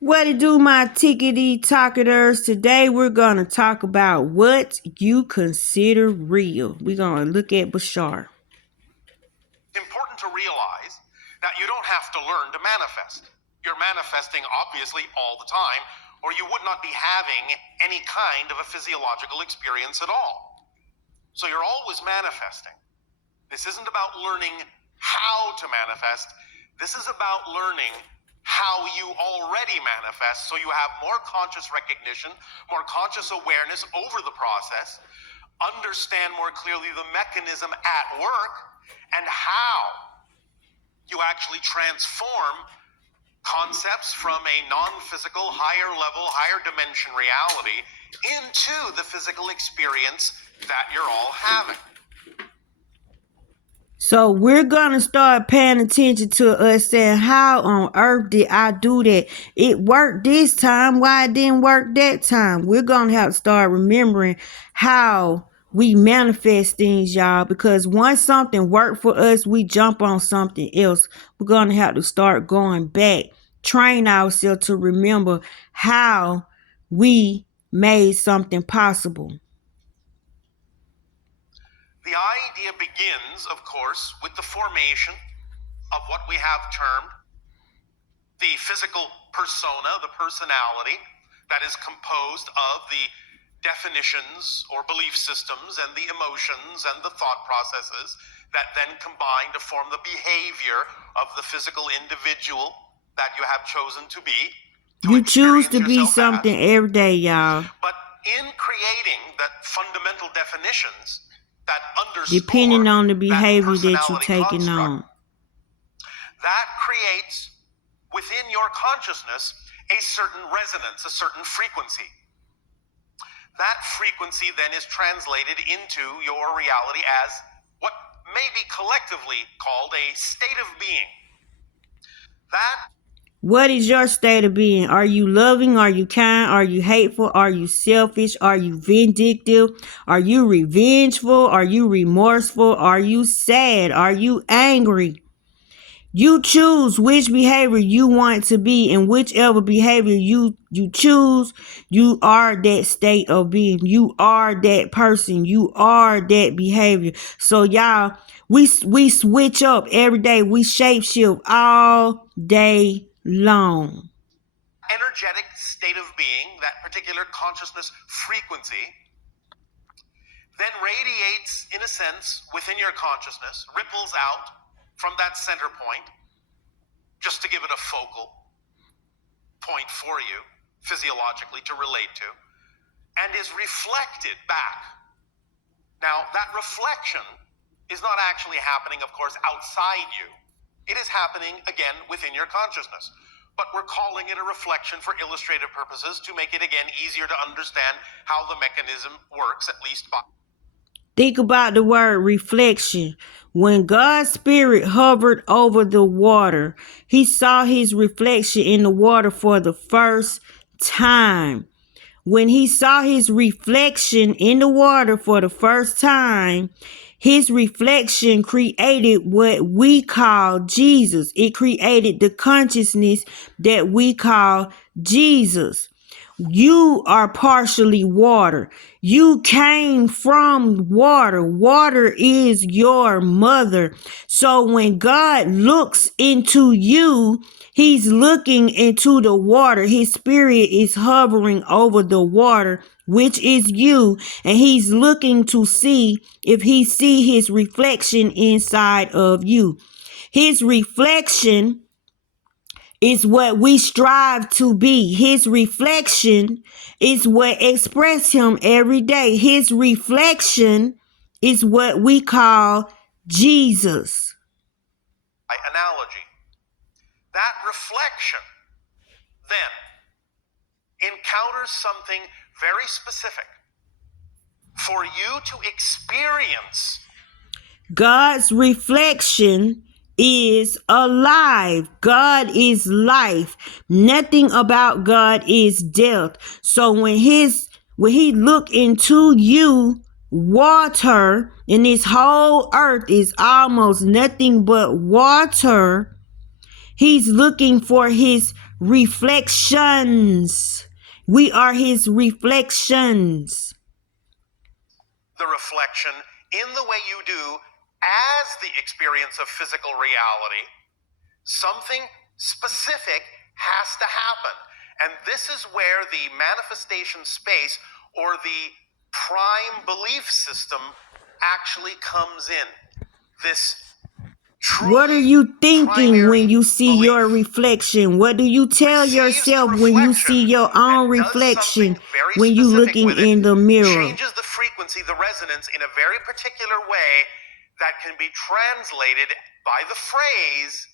What it do, my tickety talkers? Today we're gonna talk about what you consider real. We're gonna look at Bashar. It's important to realize that you don't have to learn to manifest. You're manifesting obviously all the time, or you would not be having any kind of a physiological experience at all. So you're always manifesting. This isn't about learning how to manifest. This is about learning how you already manifest, so you have more conscious recognition, more conscious awareness over the process, understand more clearly the mechanism at work, and how you actually transform concepts from a non-physical, higher level, higher dimension reality into the physical experience that you're all having. So we're gonna start paying attention to us saying, how on earth did I do that? It worked this time, why it didn't work that time? We're gonna have to start remembering how we manifest things, y'all, because once something worked for us, we jump on something else. We're gonna have to start going back, train ourselves to remember how we made something possible. The idea begins, of course, with the formation of what we have termed the physical persona, the personality that is composed of the definitions or belief systems and the emotions and the thought processes that then combine to form the behavior of the physical individual that you have chosen to be. You choose to be something every day, y'all. But in creating the fundamental definitions that underscore depending on the behavior that you're taking on, that creates within your consciousness a certain resonance, a certain frequency. That frequency then is translated into your reality as what may be collectively called a state of being. What is your state of being? Are you loving? Are you kind? Are you hateful? Are you selfish? Are you vindictive? Are you revengeful? Are you remorseful? Are you sad? Are you angry? You choose which behavior you want to be, and whichever behavior you choose, you are that state of being. You are that person. You are that behavior. So y'all, we switch up every day. We shapeshift all day long. Energetic state of being, that particular consciousness frequency, then radiates in a sense within your consciousness, ripples out from that center point, just to give it a focal point for you physiologically to relate to, and is reflected back. Now, that reflection is not actually happening, of course, outside you. It is happening, again, within your consciousness. But we're calling it a reflection for illustrative purposes to make it, again, easier to understand how the mechanism works, at least by... Think about the word reflection. When God's spirit hovered over the water, he saw his reflection in the water for the first time. When he saw his reflection in the water for the first time, his reflection created what we call Jesus. It created the consciousness that we call Jesus. You are partially water. You came from water. Water is your mother. So when God looks into you, he's looking into the water. His spirit is hovering over the water, which is you. And he's looking to see if he see his reflection inside of you. His reflection is what we strive to be. His reflection is what expresses him every day. His reflection is what we call Jesus. By analogy, that reflection then encounters something very specific for you to experience. God's reflection is alive. God is life. Nothing about God is death. So when he look into you, water, and this whole earth is almost nothing but water, he's looking for his reflections. We are his reflections. The reflection in the way you do as the experience of physical reality, something specific has to happen. And this is where the manifestation space or the prime belief system actually comes in. This What are you thinking when you see your reflection? What do you tell yourself when you see your own reflection when you looking in the mirror? Changes the frequency, the resonance in a very particular way that can be translated by the phrase,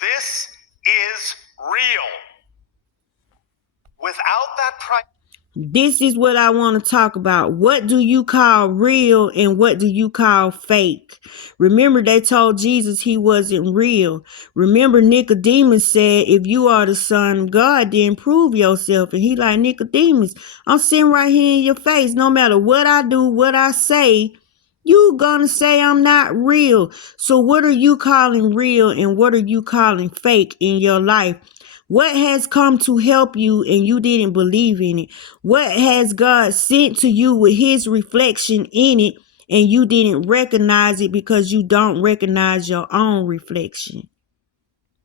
"This is real." Without that This is what I want to talk about. What do you call real and what do you call fake? Remember, they told Jesus he wasn't real. Remember, Nicodemus said, if you are the Son of God, then prove yourself. And he like, Nicodemus, I'm sitting right here in your face. No matter what I do, what I say, you gonna say I'm not real. So what are you calling real and what are you calling fake in your life? What has come to help you and you didn't believe in it? What has God sent to you with his reflection in it and you didn't recognize it because you don't recognize your own reflection?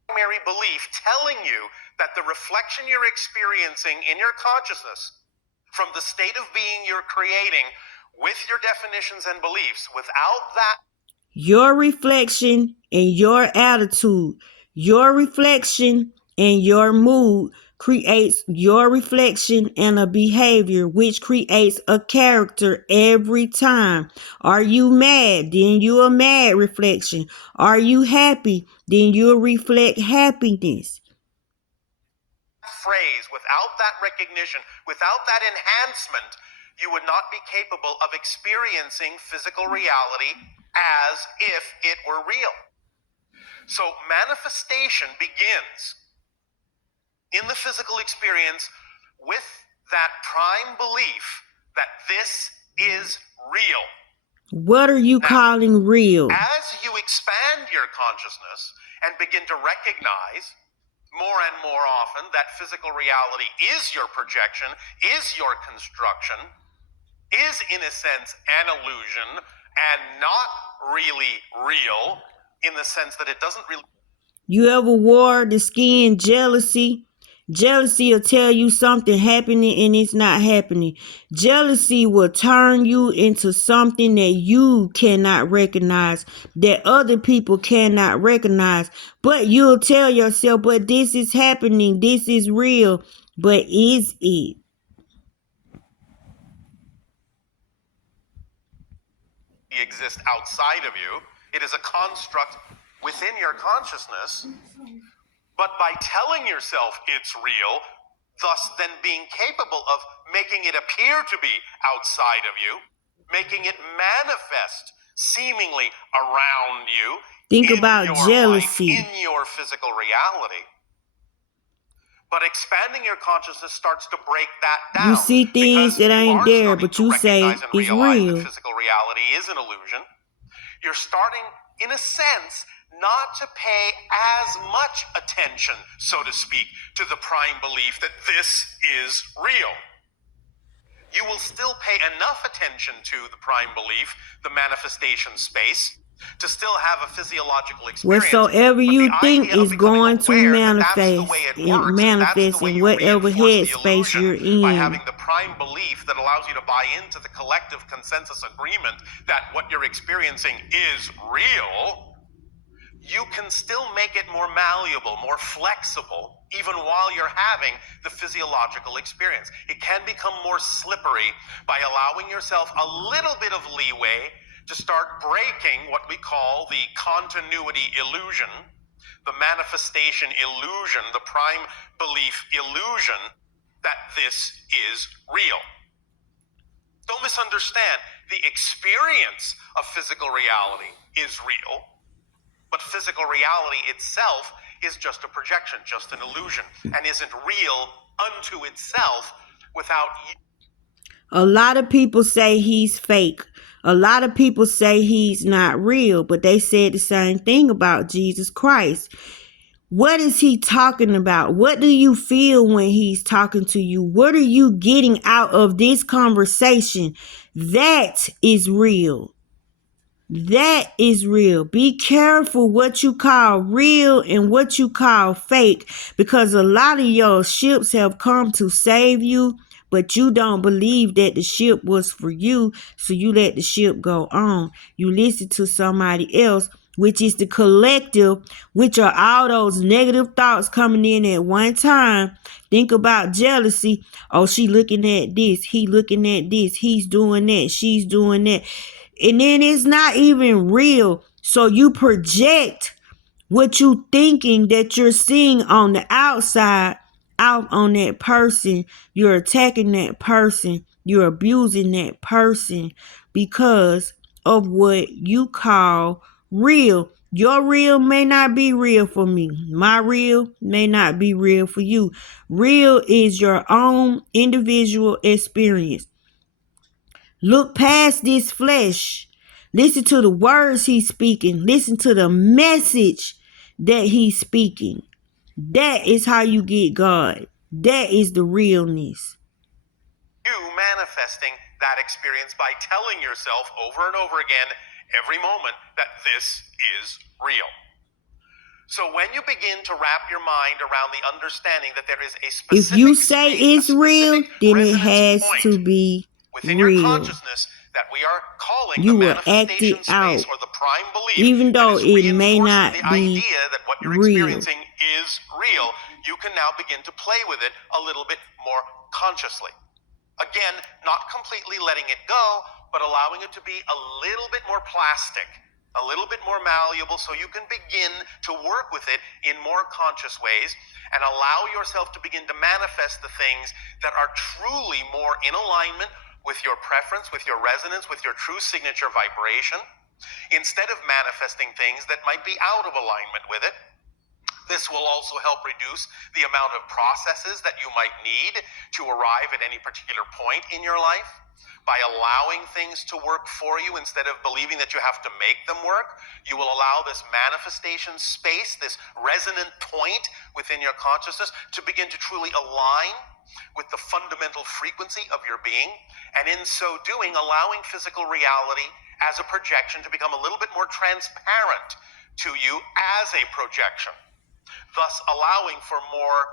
Primary belief telling you that the reflection you're experiencing in your consciousness from the state of being you're creating with your definitions and beliefs, without that, your reflection and your attitude, your reflection and your mood creates your reflection and a behavior, which creates a character every time. Are you mad? Then you a mad reflection. Are you happy? Then you'll reflect happiness. Phrase, without that recognition, without that enhancement, you would not be capable of experiencing physical reality as if it were real. So manifestation begins in the physical experience with that prime belief that this is real. What are you calling real? As you expand your consciousness and begin to recognize more and more often that physical reality is your projection, is your construction, is in a sense an illusion and not really real in the sense that it doesn't really... You ever wore the skin jealousy? Jealousy will tell you something happening and it's not happening. Jealousy will turn you into something that you cannot recognize, that other people cannot recognize. But you'll tell yourself, but this is happening, this is real. But is it? Exist outside of you. It is a construct within your consciousness. But by telling yourself it's real, thus then being capable of making it appear to be outside of you, making it manifest seemingly around you. Think about jealousy. In your physical reality. But expanding your consciousness starts to break that down. You see things that ain't there, but you say it's real. That physical reality is an illusion. You're starting, in a sense, not to pay as much attention, so to speak, to the prime belief that this is real. You will still pay enough attention to the prime belief, the manifestation space, to still have a physiological experience. Whatsoever you think is going to manifest, it manifests in whatever headspace you're in. By having the prime belief that allows you to buy into the collective consensus agreement that what you're experiencing is real, you can still make it more malleable, more flexible, even while you're having the physiological experience. It can become more slippery by allowing yourself a little bit of leeway to start breaking what we call the continuity illusion, the manifestation illusion, the prime belief illusion that this is real. Don't misunderstand, the experience of physical reality is real, but physical reality itself is just a projection, just an illusion, and isn't real unto itself without you. A lot of people say he's fake. A lot of people say he's not real, but they said the same thing about Jesus Christ. What is he talking about? What do you feel when he's talking to you? What are you getting out of this conversation? That is real. That is real. Be careful what you call real and what you call fake, because a lot of your ships have come to save you, but you don't believe that the ship was for you, so you let the ship go on. You listen to somebody else, which is the collective, which are all those negative thoughts coming in at one time. Think about jealousy. Oh, she looking at this, he looking at this, he's doing that, she's doing that. And then it's not even real. So you project what you thinking that you're seeing on the outside out on that person. You're attacking that person. You're abusing that person because of what you call real. Your real may not be real for me. My real may not be real for you. Real is your own individual experience. Look past this flesh. Listen to the words he's speaking. Listen to the message that he's speaking. That is how you get God. That is the realness. You manifesting that experience by telling yourself over and over again, every moment, that this is real. So when you begin to wrap your mind around the understanding that there is a specific If you say space, it's real, then it has point to be within real. your consciousness that we are calling You the will act manifestation it space out, or the prime belief, even though that is it may not the be idea that what you're real. experiencing is real. You can now begin to play with it a little bit more consciously. Again, not completely letting it go, but allowing it to be a little bit more plastic, a little bit more malleable, so you can begin to work with it in more conscious ways and allow yourself to begin to manifest the things that are truly more in alignment with your preference, with your resonance, with your true signature vibration, instead of manifesting things that might be out of alignment with it. This will also help reduce the amount of processes that you might need to arrive at any particular point in your life. By allowing things to work for you instead of believing that you have to make them work, you will allow this manifestation space, this resonant point within your consciousness, to begin to truly align with the fundamental frequency of your being, and in so doing, allowing physical reality as a projection to become a little bit more transparent to you as a projection, thus allowing for more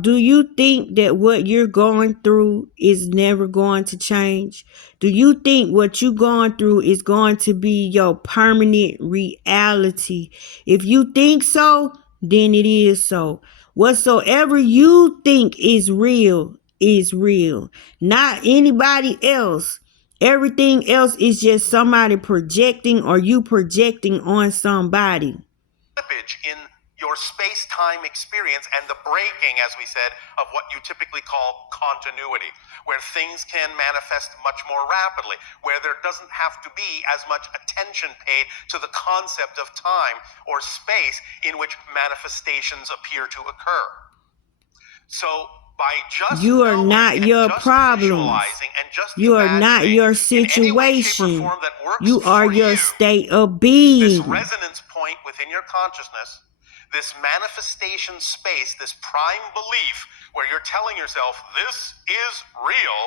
do you think that what you're going through is never going to change? Do you think what you're going through is going to be your permanent reality? If you think so, then it is so. Whatsoever you think is real, not anybody else. Everything else is just somebody projecting, or you projecting on somebody. Slippage in your space-time experience and the breaking, as we said, of what you typically call continuity, where things can manifest much more rapidly, where there doesn't have to be as much attention paid to the concept of time or space in which manifestations appear to occur. So by just you are not your problems. You are not your situation. You are your state of being. This resonance point within your consciousness, this manifestation space, this prime belief where you're telling yourself this is real,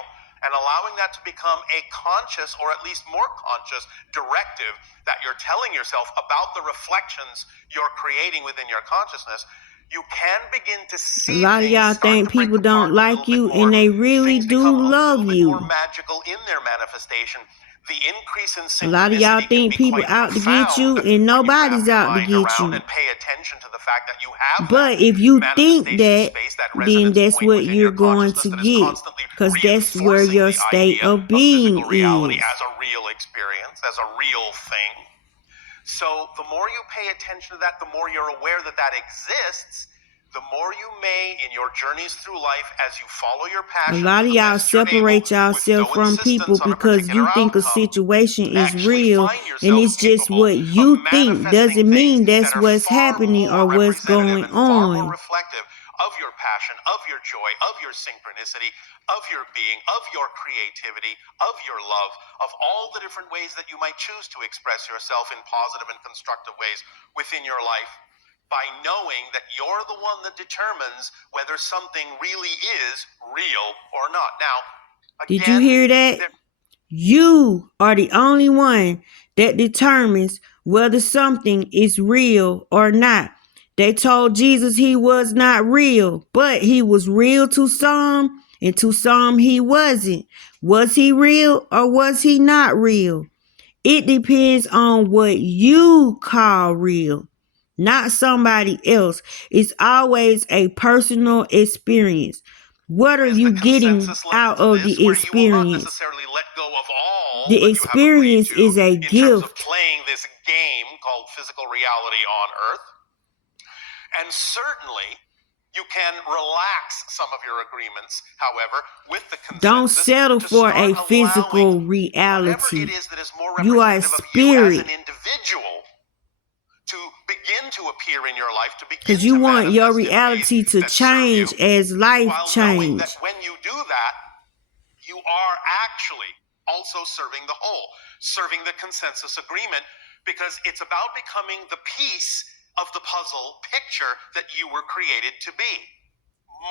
and allowing that to become a conscious, or at least more conscious, directive that you're telling yourself about the reflections you're creating within your consciousness, you can begin to see. A lot of y'all think people don't like you, and they really do love you. More magical in their manifestation. The increase in a lot of y'all think people out to get you, and nobody's out to get you. And pay attention to the fact that you have but if you think that, then that's what you're going to get, because that's where your state of being is. As a real experience, as a real thing. So the more you pay attention to that, the more you're aware that that exists, the more you may, in your journeys through life, as you follow your passion. A lot of y'all separate yourself from people because you think a situation is real, and it's just what you think. Doesn't mean that's what's happening or what's going on. of your passion, of your joy, of your synchronicity, of your being, of your creativity, of your love, of all the different ways that you might choose to express yourself in positive and constructive ways within your life, by knowing that you're the one that determines whether something really is real or not. Now, Did you hear that? You are the only one that determines whether something is real or not. They told Jesus he was not real, but he was real to some, and to some he wasn't. Was he real or was he not real? It depends on what you call real, not somebody else. It's always a personal experience. What are you getting out of the experience? The experience is a gift. In terms of playing this game called physical reality on Earth. And certainly, you can relax some of your agreements, however, with the consensus. Don't settle for a physical reality. It is that is more you are a spirit. As an individual to begin to appear in your life, to begin because you want your reality to change as life change. That when you do that, you are actually also serving the whole, serving the consensus agreement, because it's about becoming the piece of the puzzle picture that you were created to be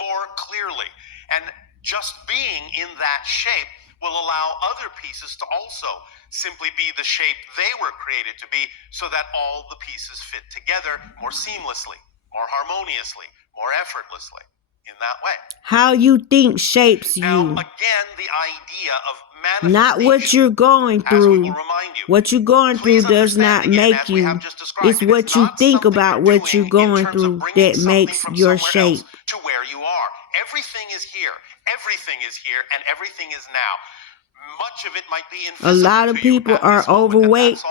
more clearly. And just being in that shape will allow other pieces to also simply be the shape they were created to be, so that all the pieces fit together more seamlessly, more harmoniously, more effortlessly in that way. How you think shapes you. Now, again, the idea of manifestation, not what you're going through. What you're going through does not make you. It's what you think about what you're going through that makes your shape. To where you are. Everything is here. Everything is here, and everything is now. Much of it might be invisible. A lot of people are overweight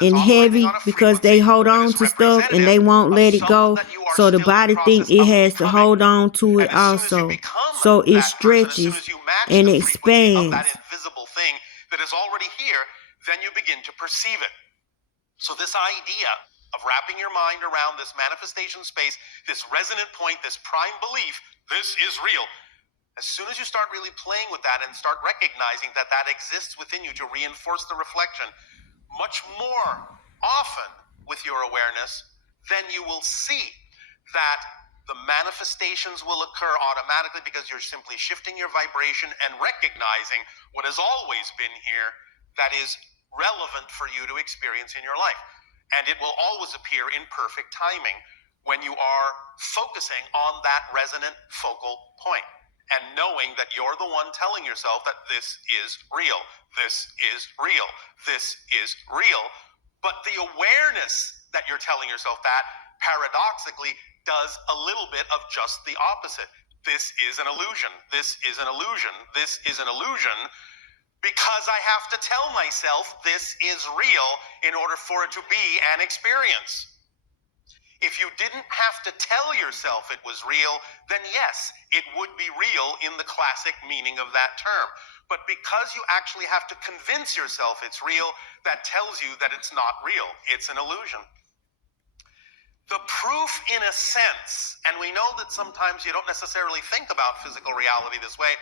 and heavy because they hold on to stuff and they won't let it go. So the body thinks it has to hold on to it also. So it stretches and expands. That invisible thing that is already here, then you begin to perceive it. So this idea of wrapping your mind around this manifestation space, this resonant point, this prime belief, this is real. As soon as you start really playing with that and start recognizing that that exists within you to reinforce the reflection much more often with your awareness, then you will see that the manifestations will occur automatically, because you're simply shifting your vibration and recognizing what has always been here that is relevant for you to experience in your life. And it will always appear in perfect timing when you are focusing on that resonant focal point. And knowing that you're the one telling yourself that this is real, this is real, this is real. But the awareness that you're telling yourself that, paradoxically, does a little bit of just the opposite. This is an illusion, this is an illusion, this is an illusion, because I have to tell myself this is real in order for it to be an experience. If you didn't have to tell yourself it was real, then yes, it would be real in the classic meaning of that term. But because you actually have to convince yourself it's real, that tells you that it's not real. It's an illusion. The proof, in a sense, and we know that sometimes you don't necessarily think about physical reality this way,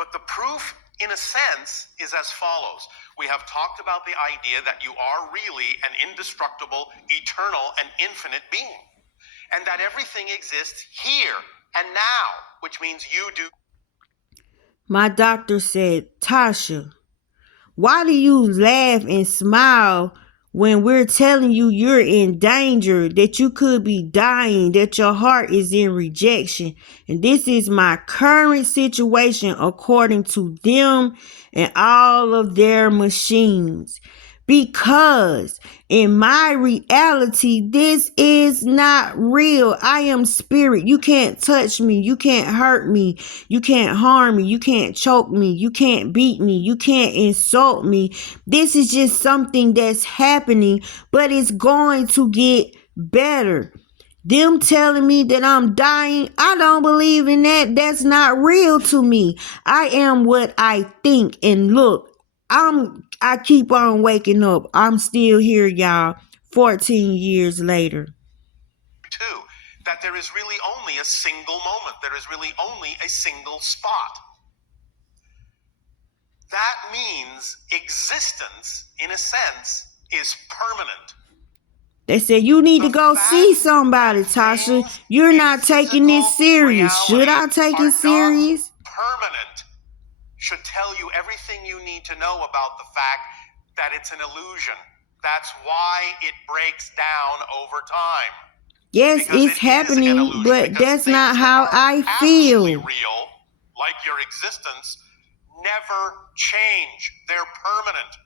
but the proof, in a sense, is as follows. We have talked about the idea that you are really an indestructible, eternal, and infinite being, and that everything exists here and now, which means you do. My doctor said, Tasha, why do you laugh and smile when we're telling you you're in danger, that you could be dying, that your heart is in rejection? And this is my current situation according to them and all of their machines. Because in my reality, this is not real. I am spirit. You can't touch me. You can't hurt me. You can't harm me. You can't choke me. You can't beat me. You can't insult me. This is just something that's happening, but it's going to get better. Them telling me that I'm dying, I don't believe in that. That's not real to me. I am what I think. And look, I keep on waking up. I'm still here, y'all, 14 years later. that there is really only a single moment. There is really only a single spot. That means existence, in a sense, is permanent. They said, you need to The go fact see somebody, that Tasha. things You're in not taking this physical serious. Should I reality take are it serious? not permanent should tell you everything you need to know about the fact that it's an illusion. That's why it breaks down over time. Yes, Because it's it is an happening, illusion, but because that's not things that how are I actually feel. real, like your existence, never change. They're permanent.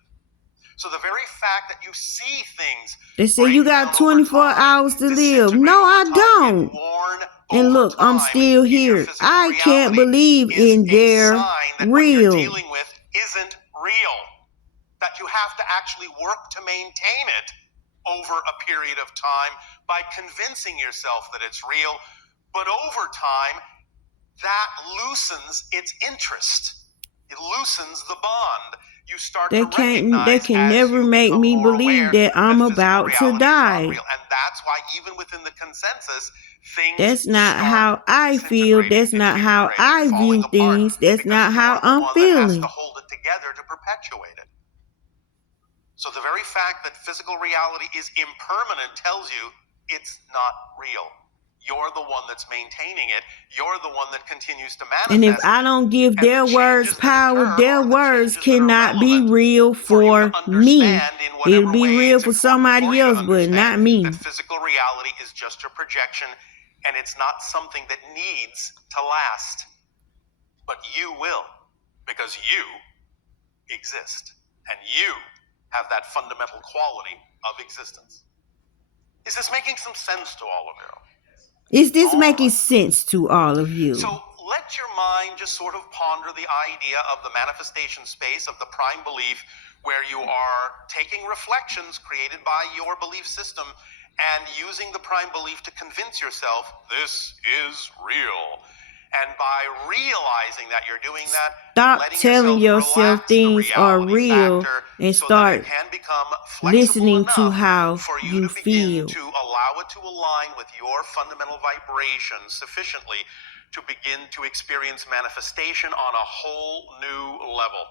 So the very fact that you see things They say break you got down over 24 time, hours to live. disintegrate No, over I time, don't. get worn And over look, I'm time still in your here. physical I can't reality believe is in a their sign that what you're real. dealing with isn't real. That you have to actually work to maintain it over a period of time by convincing yourself that it's real. But over time, that loosens its interest. It loosens the bond. You start to recognize They can as never you make become me more believe aware that I'm physical about to reality is not die. real. And that's why even within the consensus, things That's not start how I feel. disintegrating, That's not how deteriorating, I falling view apart, things. That's because not how you're the I'm one that has to feeling. hold it together to perpetuate it. So the very fact that physical reality is impermanent tells you it's not real. You're the one that's maintaining it. You're the one that continues to manifest. And if I don't give And the their words changes that power, occur their are the words changes that are cannot be relevant real for you for to me. understand in It'll whatever be way real it's for important somebody for you to else, but understand not me. that physical reality is just a projection, and it's not something that needs to last. But you will, because you exist, and you have that fundamental quality of existence. Is this making some sense to all of you? Is this All making right. sense to all of you? So let your mind just sort of ponder the idea of the manifestation space of the prime belief, where you are taking reflections created by your belief system and using the prime belief to convince yourself this is real. And by realizing that you're doing that, Stop letting telling yourself relax things the are reality real factor and so that it start can become flexible listening to enough how for you you to begin feel. to allow it to align with your fundamental vibration sufficiently to begin to experience manifestation on a whole new level.